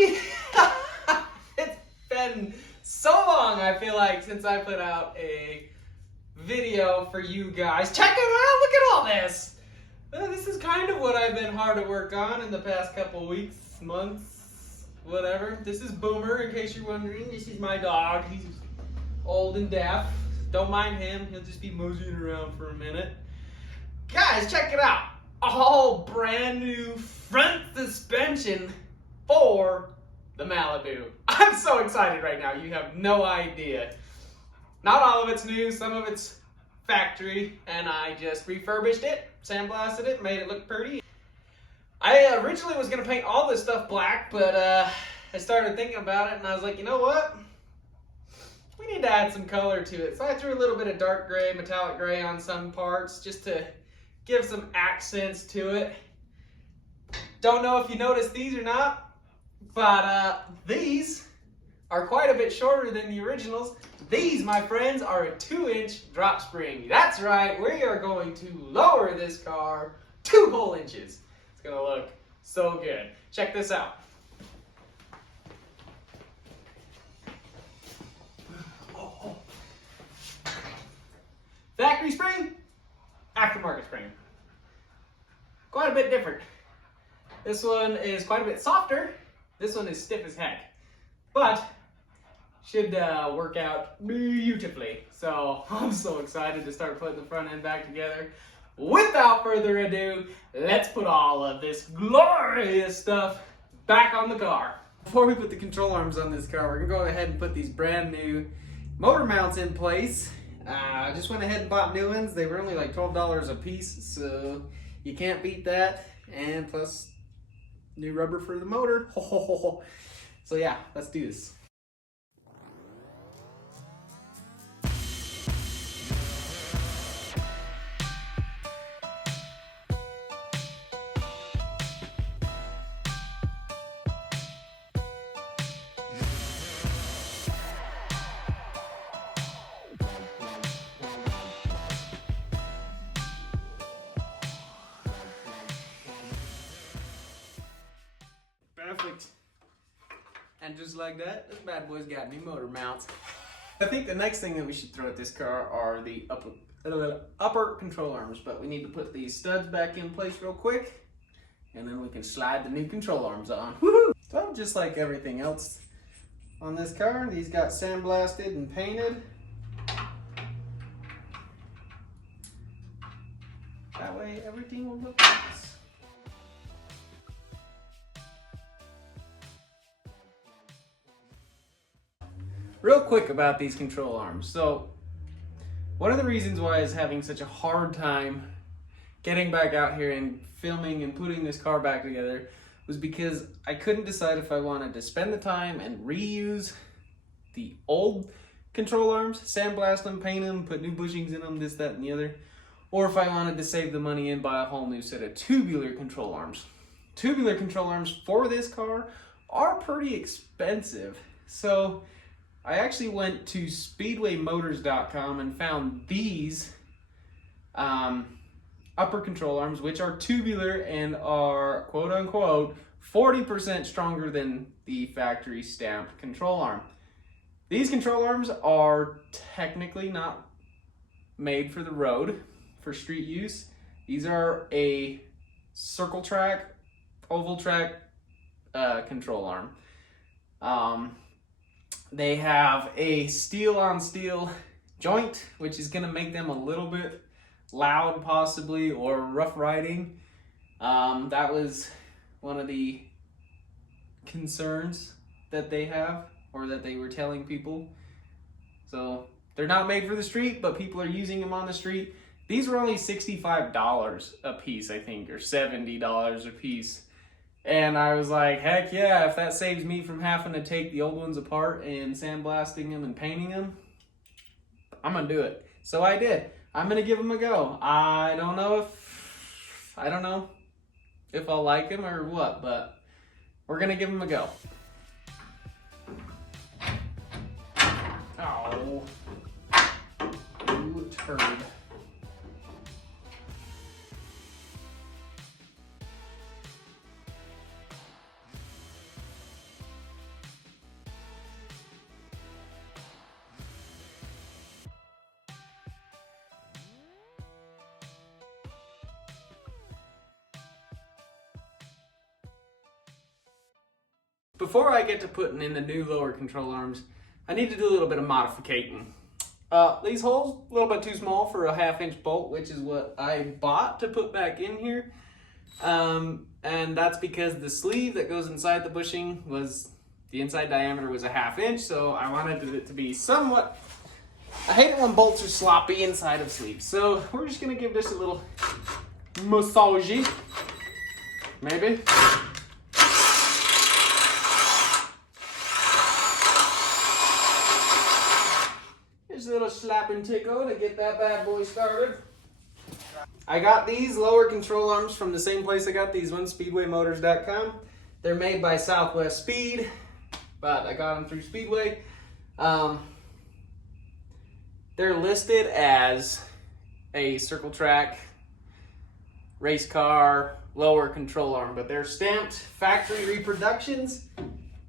everybody! It's been so long, I feel like, since I put out a video for you guys. Check it out! Look at all this! This is kind of what I've been hard at work on in the past couple weeks, months, whatever. This is Boomer, in case you're wondering. This is my dog. He's old and deaf. Don't mind him. He'll just be moseying around for a minute. Guys, check it out! All brand new front suspension for the Malibu. I'm so excited right now, you have no idea. Not all of it's new, some of it's factory, and I just refurbished it, sandblasted it, made it look pretty. I originally was going to paint all this stuff black, but I started thinking about it, and I was like, you know what? We need to add some color to it. So I threw a little bit of dark gray, metallic gray on some parts, just to give some accents to it. Don't know if you noticed these or not, but these are quite a bit shorter than the originals. These, my friends, are a 2-inch drop spring. That's right, we are going to lower this car 2 whole inches. It's gonna look so good. Check this out. Factory spring, aftermarket spring. Quite a bit different. This one is quite a bit softer. This one is stiff as heck, but should work out beautifully. So I'm so excited to start putting the front end back together. Without further ado, let's put all of this glorious stuff back on the car. Before we put the control arms on this car, we're gonna go ahead and put these brand new motor mounts in place. I just went ahead and bought new ones. They were only like $12 a piece, so you can't beat that. And plus, new rubber for the motor. So yeah, let's do this. Perfect. And just like that, this bad boy's got new motor mounts. I think the next thing that we should throw at this car are the upper control arms, but we need to put these studs back in place real quick, and then we can slide the new control arms on. Woohoo! So just like everything else on this car, these got sandblasted and painted. That way everything will look nice. Real quick about these control arms. So, one of the reasons why I was having such a hard time getting back out here and filming and putting this car back together was because I couldn't decide if I wanted to spend the time and reuse the old control arms, sandblast them, paint them, put new bushings in them, this, that, and the other, or if I wanted to save the money and buy a whole new set of tubular control arms. Tubular control arms for this car are pretty expensive. So I actually went to speedwaymotors.com and found these upper control arms, which are tubular and are quote unquote 40% stronger than the factory stamped control arm. These control arms are technically not made for the road, for street use. These are a circle track, oval track control arm. They have a steel on steel joint, which is going to make them a little bit loud possibly, or rough riding. That was one of the concerns that they have, or that they were telling people. So they're not made for the street, but people are using them on the street. These were only $65 a piece, I think, or $70 a piece. And I was like, heck yeah, if that saves me from having to take the old ones apart and sandblasting them and painting them, I'm gonna do it. So I did. I'm gonna give them a go. I don't know if I'll like them or what, but we're gonna give them a go. Oh, you turd. before I get to putting in the new lower control arms, I need to do a little bit of modificating. These holes, a little bit too small for a 1/2-inch bolt, which is what I bought to put back in here. And that's because the sleeve that goes inside the bushing the inside diameter was a 1/2 inch, so I wanted it to be somewhat, I hate it when bolts are sloppy inside of sleeves. So we're just gonna give this a little massage, maybe. Just a little slap and tickle to get that bad boy started. I got these lower control arms from the same place I got these ones, SpeedwayMotors.com. They're made by Southwest Speed, but I got them through Speedway. They're listed as a circle track race car lower control arm, but they're stamped factory reproductions,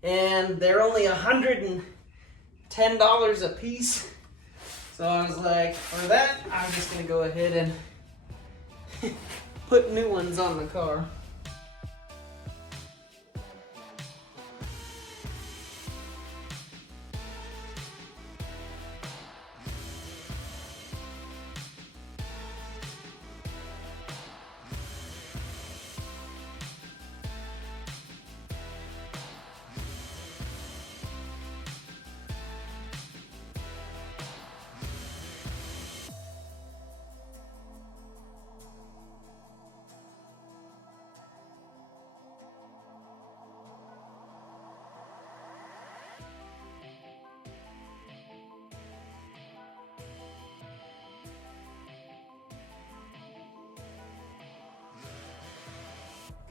and they're only $110 a piece. So I was like, for that, I'm just gonna go ahead and put new ones on the car.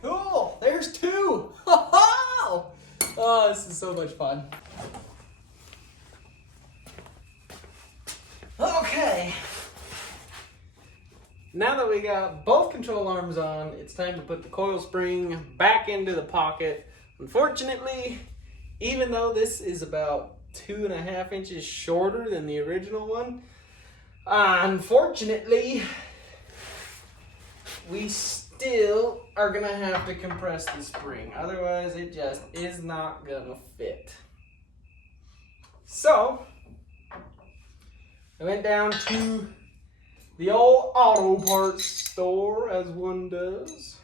Cool, there's two. Oh, this is so much fun. Okay. Now that we got both control arms on, it's time to put the coil spring back into the pocket. Unfortunately, even though this is about 2.5 inches shorter than the original one, unfortunately, we still are gonna have to compress the spring. Otherwise, it just is not gonna fit. So, I went down to the old auto parts store, as one does,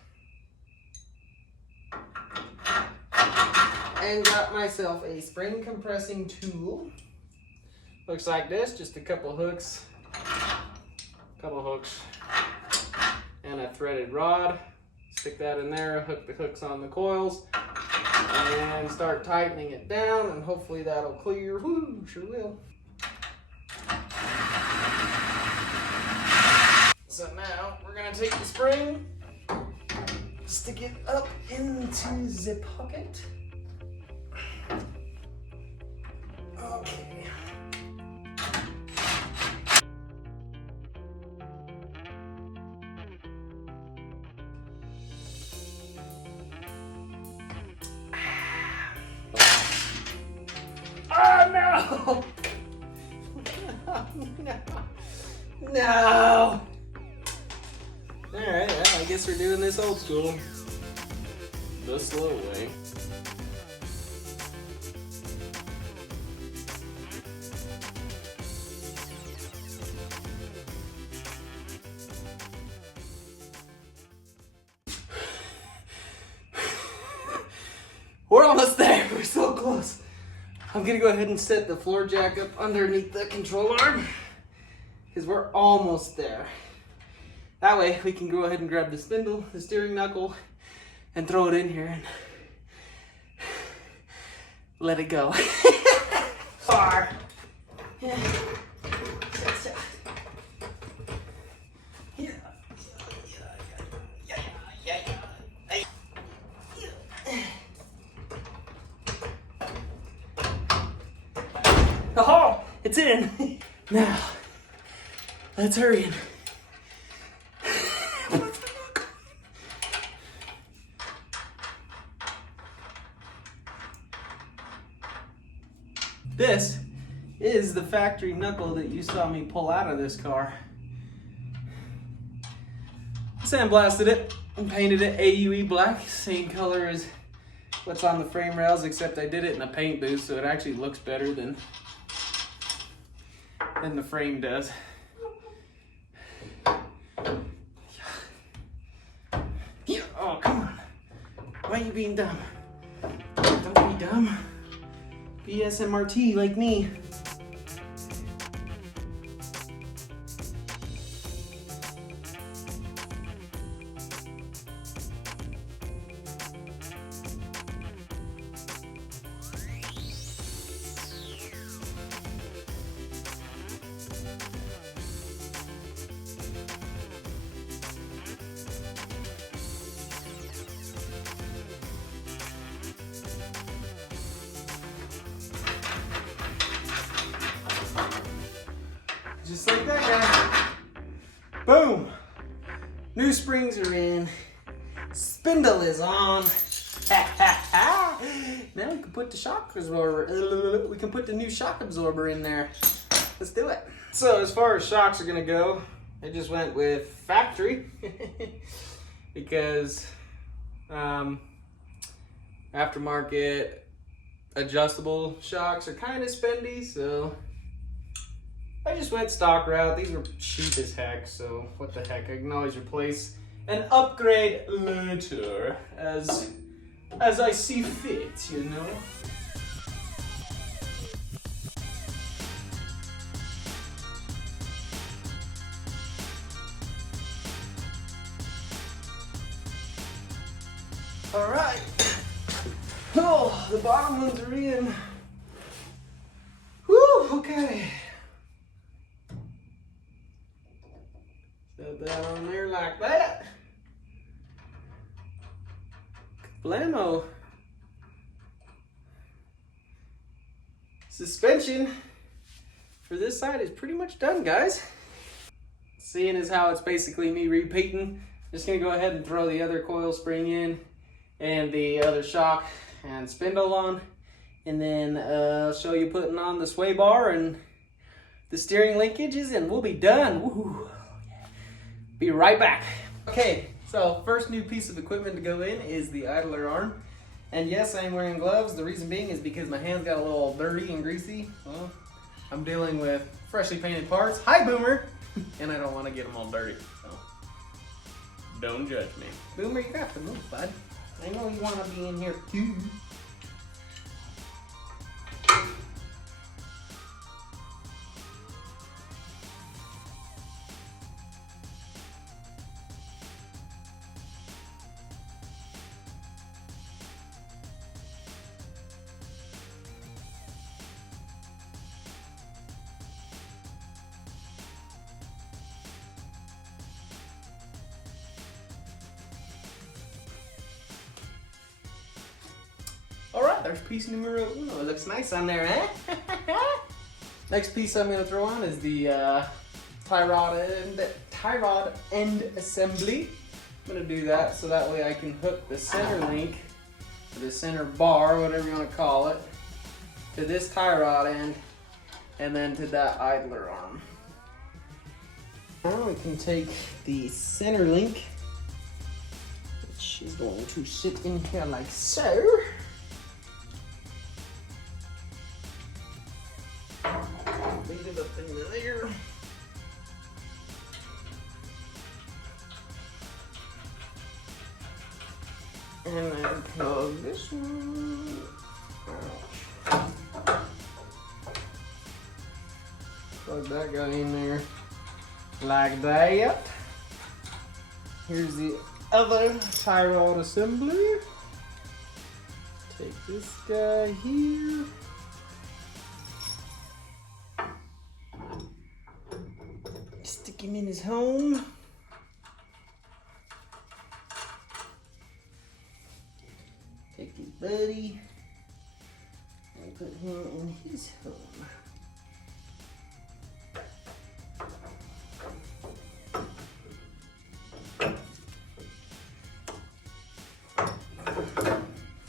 and got myself a spring compressing tool. Looks like this, just a couple hooks, and a threaded rod. Stick that in there, hook the hooks on the coils, and start tightening it down, and hopefully that'll clear. Whoo, sure will. So now we're gonna take the spring, stick it up into the pocket. Okay. Oh no! No! Alright, well, I guess we're doing this old school. The slow way. We're almost there. We're so close. I'm gonna go ahead and set the floor jack up underneath the control arm, because we're almost there. That way we can go ahead and grab the spindle, the steering knuckle, and throw it in here and let it go. Far. Oh, it's in. Now, let's hurry in. This is the factory knuckle that you saw me pull out of this car. Sandblasted it and painted it AUE black, same color as what's on the frame rails, except I did it in a paint booth, so it actually looks better than the frame does. Yeah. Oh, come on. Why are you being dumb? Don't be dumb. Be SMRT like me. Just like that, guy. Boom! New springs are in. Spindle is on. Now we can put the shock absorber. We can put the new shock absorber in there. Let's do it. So as far as shocks are gonna go, I just went with factory because aftermarket adjustable shocks are kind of spendy, so I just went stock route. These were cheap as heck, so what the heck? I can always replace and upgrade later as I see fit, you know? All right. Oh, the bottom ones are in. Whew, okay. Set that on there like that. Blammo. Suspension for this side is pretty much done, guys. Seeing as how it's basically me repeating, just gonna go ahead and throw the other coil spring in and the other shock and spindle on, and then show you putting on the sway bar and the steering linkages, and we'll be done. Woo. Be right back. Okay, so first new piece of equipment to go in is the idler arm. And yes, I am wearing gloves. The reason being is because my hands got a little dirty and greasy. Well, I'm dealing with freshly painted parts. Hi, Boomer! And I don't want to get them all dirty, so don't judge me. Boomer, you got to move, bud. I know you want to be in here too. All right, there's piece numero uno. It looks nice on there, eh? Next piece I'm going to throw on is the tie rod end assembly. I'm going to do that so that way I can hook the center link, or the center bar, whatever you want to call it, to this tie rod end, and then to that idler arm. Now we can take the center link, which is going to sit in here like so. Lead it up into there. And then plug this one. Plug that guy in there like that. Here's the other tie rod assembly. Take this guy here. Stick him in his home. Take his buddy and put him in his home.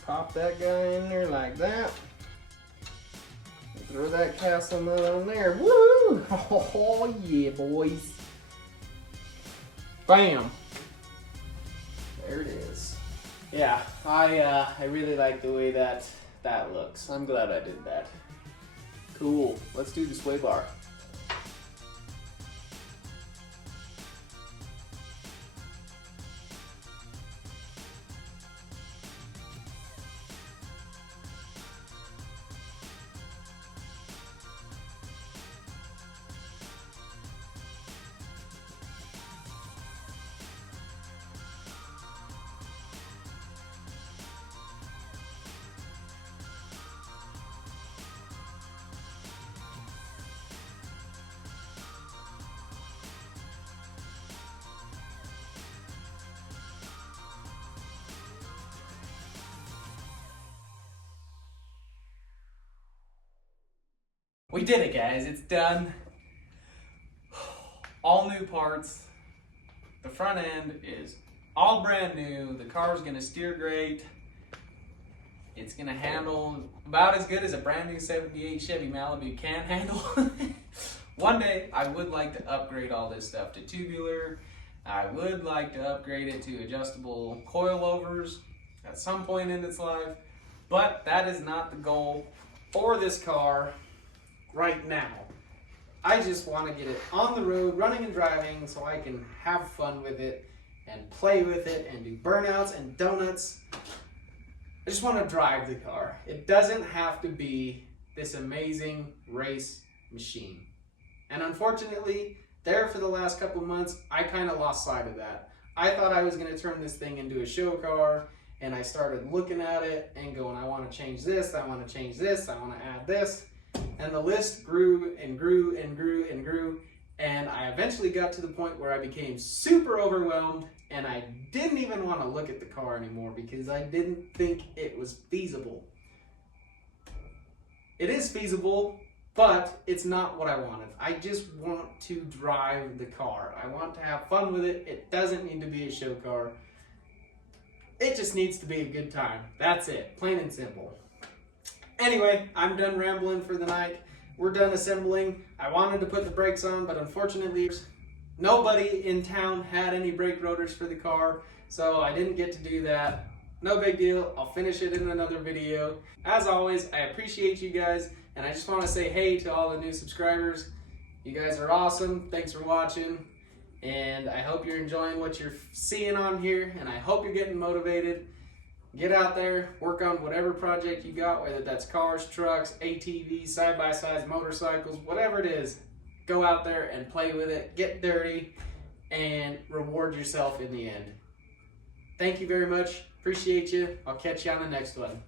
Pop that guy in there like that. Throw that castle nut on there. Woo! Oh yeah, boys. Bam! There it is. Yeah, I really like the way that looks. I'm glad I did that. Cool. Let's do the sway bar. We did it, guys. It's done. All new parts. The front end is all brand new. The car's gonna steer great. It's gonna handle about as good as a brand new 78 Chevy Malibu can handle. One day, I would like to upgrade all this stuff to tubular. I would like to upgrade it to adjustable coilovers at some point in its life, but that is not the goal for this car right now. I just want to get it on the road, running and driving, so I can have fun with it and play with it and do burnouts and donuts. I just want to drive the car. It doesn't have to be this amazing race machine. And unfortunately, there for the last couple months, I kind of lost sight of that. I thought I was going to turn this thing into a show car, and I started looking at it and going, I want to change this, I want to change this, I want to add this. And the list grew and grew and grew and grew, and I eventually got to the point where I became super overwhelmed, and I didn't even want to look at the car anymore because I didn't think it was feasible. It is feasible, but it's not what I wanted. I just want to drive the car. I want to have fun with it. It doesn't need to be a show car. It just needs to be a good time. That's it, plain and simple. Anyway, I'm done rambling for the night. We're done assembling. I wanted to put the brakes on, but unfortunately, nobody in town had any brake rotors for the car, so I didn't get to do that. No big deal. I'll finish it in another video. As always, I appreciate you guys, and I just want to say hey to all the new subscribers. You guys are awesome. Thanks for watching, and I hope you're enjoying what you're seeing on here, and I hope you're getting motivated. Get out there, work on whatever project you got, whether that's cars, trucks, ATVs, side-by-sides, motorcycles, whatever it is. Go out there and play with it, get dirty, and reward yourself in the end. Thank you very much. Appreciate you. I'll catch you on the next one.